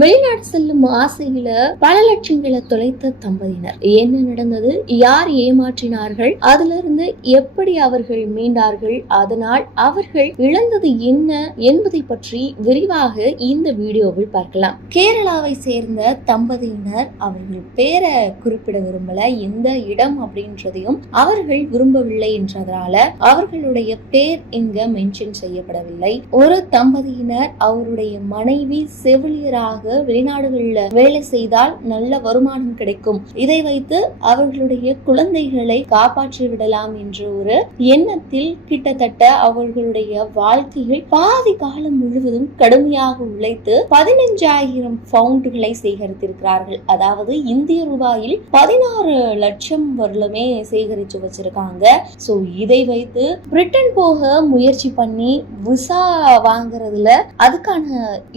வெளிநாடு செல்லும் ஆசையில பல லட்சங்களை தொலைத்த தம்பதியினர். என்ன நடந்தது? யார் ஏமாற்றினார்கள்? அதுல இருந்து எப்படி அவர்கள் மீண்டார்கள்? அதனால் அவர்கள் இழந்தது என்ன என்பதை பற்றி விரிவாக இந்த வீடியோவில் பார்க்கலாம். கேரளாவை சேர்ந்த தம்பதியினர் அவர்கள் பேரை குறிப்பிட விரும்பல. எந்த இடம் அப்படின்றதையும் அவர்கள் விரும்பவில்லை என்றதால அவர்களுடைய பேர் இங்க மென்ஷன் செய்யப்படவில்லை. ஒரு தம்பதியினர் அவருடைய மனைவி செவிலியராக வெளிநாடுகளில் வேலை செய்தால் நல்ல வருமானம் கிடைக்கும். இதை வைத்து அவர்களுடைய குழந்தைகளை காப்பாற்றி விடலாம் என்ற ஒரு எண்ணத்தில் கிட்டத்தட்ட அவர்களுடைய வாழ்க்கையில் பாதி காலம் முழுவதும் கடுமையாக உழைத்து பதினஞ்சாயிரம் பவுண்டுகளை சேகரித்திருக்கிறார்கள். அதாவது இந்திய ரூபாயில் பதினாறு லட்சம் வரலுமே சேகரிச்சு வச்சிருக்காங்க. சோ இதை வைத்து பிரிட்டன் போக முயற்சி பண்ணி விசா வாங்குறதுல அதுக்கான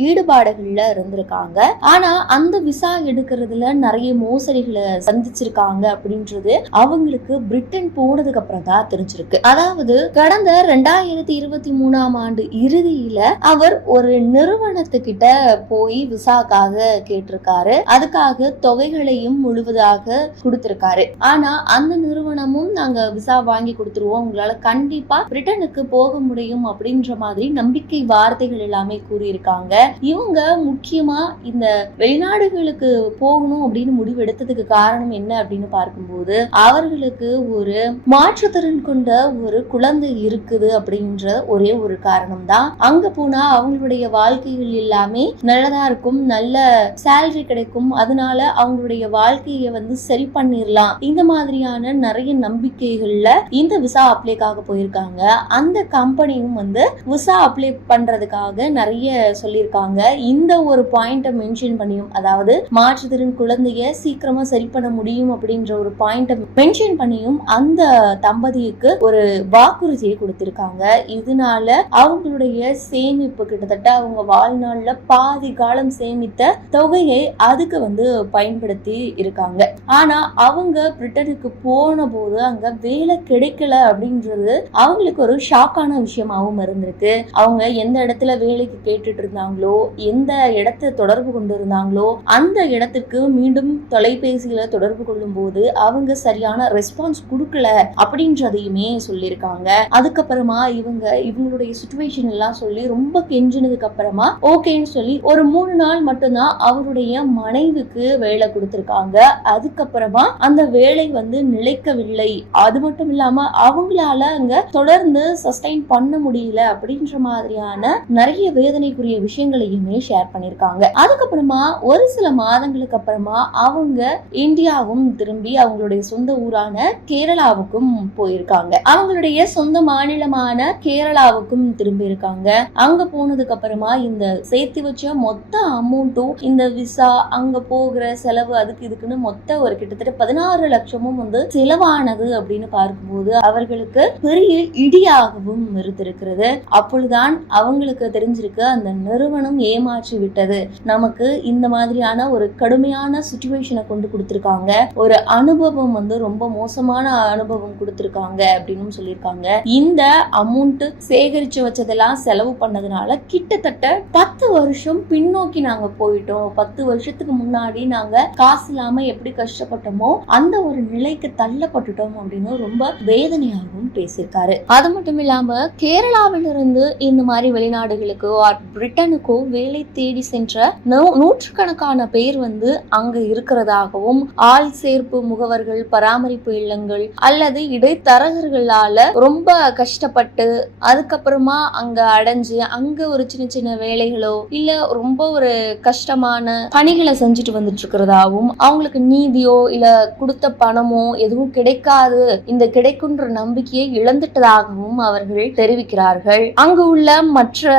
ஈடுபாடுகள்ல இருந்திருக்காங்க. ஆனா அந்த விசா எடுக்கிறதுல நிறைய மோசடிகளை சந்திச்சிருக்காங்க அப்படின்றது அவங்களுக்கு பிரிட்டன் போனதுக்கு அப்புறம் தான் தெரிஞ்சிருக்கு. அதாவது கடந்த ரெண்டாயிரத்தி இருபத்தி மூணாம் ஆண்டு இறுதியில அவர் ஒரு நிறுவனத்துக்கிட்ட போய் விசாக்காக கேட்டிருக்காரு. அதுக்காக தொகைகளையும் முழுவதாக கொடுத்திருக்காரு. ஆனா அந்த நிறுவனமும் நாங்க விசா வாங்கி கொடுத்துருவோம். உங்களால கண்டிப்பா பிரிட்டனுக்கு போக முடியும் அப்படின்ற மாதிரி நம்பிக்கை வார்த்தைகள் எல்லாமே கூறியிருக்காங்க. இவங்க முக்கியமா இந்த வெளிநாடுகளுக்கு போகணும் அப்படின்னு முடிவெடுத்ததுக்கு காரணம் என்ன அப்படின்னு பார்க்கும்போது அவர்களுக்கு ஒரு மாற்றுத்திறன் கொண்ட ஒரு குழந்தை இருக்குது அப்படின்ற ஒரே ஒரு காரணம் தான் அங்க போனா அவங்களுடைய வாழ்க்கைகள் எல்லாமே நல்லதா இருக்கும் நல்ல சேலரி கிடைக்கும். அதனால அவங்களுடைய வாழ்க்கையை வந்து சரி பண்ணிடலாம் இந்த மாதிரியான நிறைய நம்பிக்கைகள்ல இந்த விசா அப்ளைக்காக போயிருக்காங்க. அந்த கம்பெனியும் வந்து விசா அப்ளை பண்றதுக்காக நிறைய சொல்லியிருக்காங்க. இந்த ஒரு பாயிண்ட் மென்ஷன் பண்ணியும் அதாவது மாற்றுத்திறன் குழந்தைய சீக்கிரமா சரி பண்ண முடியும் அப்படின்ற ஒரு பாயிண்ட்டை மென்ஷன் பண்ணியும் அந்த தம்பதிக்கு ஒரு வாக்குறுதியை கொடுத்திருக்காங்க. இதனால அவங்களுடைய சேமிப்பு கிட்டத்தட்ட அவங்க வாழ்நாள்ல பாதி காலம் சேமித்த தொகையை அதுக்கு வந்து பயன்படுத்தி இருக்காங்க. ஆனா அவங்க பிரிட்டனுக்கு போன போது அங்க வேலை கிடைக்கல அப்படின்றது அவங்களுக்கு ஒரு ஷாக்கான விஷயமாவும் இருந்திருக்கு. அவங்க எந்த இடத்துல வேலைக்கு கேட்டுட்டு இருந்தாங்களோ எந்த இடத்தை தொடர்பு கொண்டு இருந்தாங்களோ அந்த இடத்துக்கு மீண்டும் தொலைபேசியில தொடர்பு கொள்ளும் போது அவங்க சரியான ரெஸ்பான்ஸ் கொடுக்கல அப்படின்றதையுமே சொல்லியிருக்காங்க. அதுக்கப்புறமா இவங்க இவங்களுடைய சுச்சுவேஷன் எல்லாம் சொல்லி ரொம்ப கெஞ்சினதுக்கு அப்புறமா ஓகேன்னு சொல்லி ஒரு மூணு நாள் மட்டும்தான் அவருடைய மனைவிக்கு வேலை கொடுத்திருக்காங்க. அதுக்கப்புறமா அந்த வேலை வந்து நிலைக்கவில்லை. அது மட்டும் இல்லாம அவங்களால அங்க தொடர்ந்து சஸ்டைன் பண்ண முடியல அப்படின்ற மாதிரியான நிறைய வேதனைக்குரிய விஷயங்களையுமே ஷேர் பண்ணியிருக்காங்க. அதுக்கப்புறமா ஒரு சில மாதங்களுக்கு அப்புறமா அவங்க இந்தியாவும் திரும்பி அவங்களுடைய சொந்த ஊரான கேரளாவுக்கும் போயிருக்காங்க. அவங்களுடைய சொந்த மாநிலமான கேரளாவுக்கும் திரும்பி இருக்காங்க. அங்க போனதுக்கு அப்புறமா இந்த சேர்த்து வச்ச மொத்த அமௌண்ட்டும் இந்த விசா அங்க போகிற செலவு அதுக்கு இதுக்குன்னு மொத்த ஒரு கிட்டத்தட்ட பதினாறு லட்சமும் வந்து செலவானது அப்படின்னு பார்க்கும்போது அவர்களுக்கு பெரிய இடியாகவும் இருந்திருக்கிறது. அப்பொழுதுதான் அவங்களுக்கு தெரிஞ்சிருக்கு அந்த நிறுவனம் ஏமாற்றி விட்டது நமக்கு இந்த மாதிரியான ஒரு கடுமையான சுச்சுவேஷனை கொண்டு கொடுத்துருக்காங்க. ஒரு அனுபவம் வந்து ரொம்ப மோசமான அனுபவம் கொடுத்துருக்காங்க அப்படின்னு சொல்லியிருக்காங்க. இந்த அமௌண்ட் சேகரிச்சு வச்சதெல்லாம் செலவு பண்ணதுனால கிட்டத்தட்ட பத்து வருஷம் பின்னோக்கி நாங்க போயிட்டோம். பத்து வருஷத்துக்கு முன்னாடி நாங்க காசு இல்லாம எப்படி கஷ்டப்பட்டோமோ அந்த ஒரு நிலைக்கு தள்ளப்பட்டுட்டோம் அப்படின்னு ரொம்ப வேதனையாகவும் பேசியிருக்காரு. அது மட்டும் இல்லாம கேரளாவிலிருந்து இந்த மாதிரி வெளிநாடுகளுக்கோ பிரிட்டனுக்கோ வேலை தேடி சென்ற நூற்றுக்கணக்கான பேர் வந்து அங்க இருக்கிறதாகவும் ஆள் சேர்ப்பு முகவர்கள் பராமரிப்பு இல்லங்கள் அல்லது இடைத்தரகர்களால ரொம்ப கஷ்டப்பட்டு அதுக்கப்புறமா அங்க அடைஞ்சு அங்க ஒரு சின்ன சின்ன வேலைகளோ இல்ல ரொம்ப ஒரு கஷ்டமான பணிகளை செஞ்சுட்டு வந்துட்டு இருக்கிறதாவும் அவங்களுக்கு நீதியோ இல்ல கொடுத்த பணமோ எதுவும் கிடைக்காது இந்த கிடைக்குன்ற நம்பிக்கையை இழந்துட்டதாகவும் அவர்கள் தெரிவிக்கிறார்கள். அங்கு உள்ள மற்ற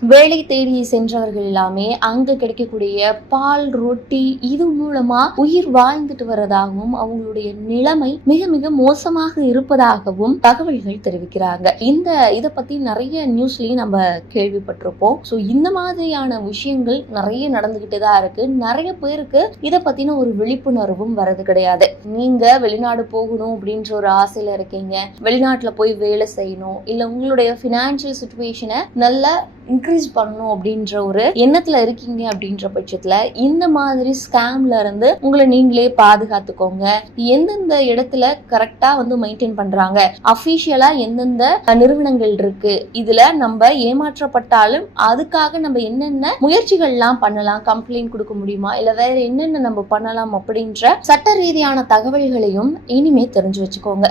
வேலை தேடி சென்றவர்கள் எல்லாமே அங்க கிடைக்கக்கூடிய பால் ரொட்டி இது மூலமா உயிர் வாழ்ந்துட்டு வரதாகவும் அவங்களுடைய நிலைமை மிக மிக மோசமாக இருப்பதாகவும் தகவல்கள் தெரிவிக்கிறாங்க. இந்த இதை பத்தி நிறைய நியூஸ்லயும் நம்ம கேள்விப்பட்டிருப்போம். ஸோ இந்த மாதிரியான விஷயங்கள் நிறைய நடந்துகிட்டு தான் இருக்கு. நிறைய பேருக்கு இதை பத்தின ஒரு விழிப்புணர்வும் வரது கிடையாது. நீங்க வெளிநாடு போகணும் அப்படின்ற ஒரு ஆசையில இருக்கீங்க. வெளிநாட்டுல போய் வேலை செய்யணும். இல்ல உங்களுடைய பினான்சியல் சுச்சுவேஷனை நல்லா இன்க்ரீஸ் பண்ணணும் அப்படின்ற ஒரு எண்ணத்துல இருக்கீங்க அப்படின்ற பட்சத்துல இந்த மாதிரி ஸ்கேம்ல இருந்து உங்களை நீங்களே பாதுகாத்துக்கோங்க. எந்தெந்த இடத்துல கரெக்டா வந்து மெயின்டைன் பண்றாங்க? அபிஷியலா எந்தெந்த நிறுவனங்கள் இருக்கு? இதுல நம்ம ஏமாற்றப்பட்டாலும் அதுக்காக நம்ம என்னென்ன முயற்சிகள்லாம் பண்ணலாம்? கம்ப்ளைண்ட் கொடுக்க முடியுமா? இல்ல வேற என்னென்ன நம்ம பண்ணலாம் அப்படின்ற சட்ட ரீதியான தகவல்களையும் இனிமே தெரிஞ்சு வச்சுக்கோங்க.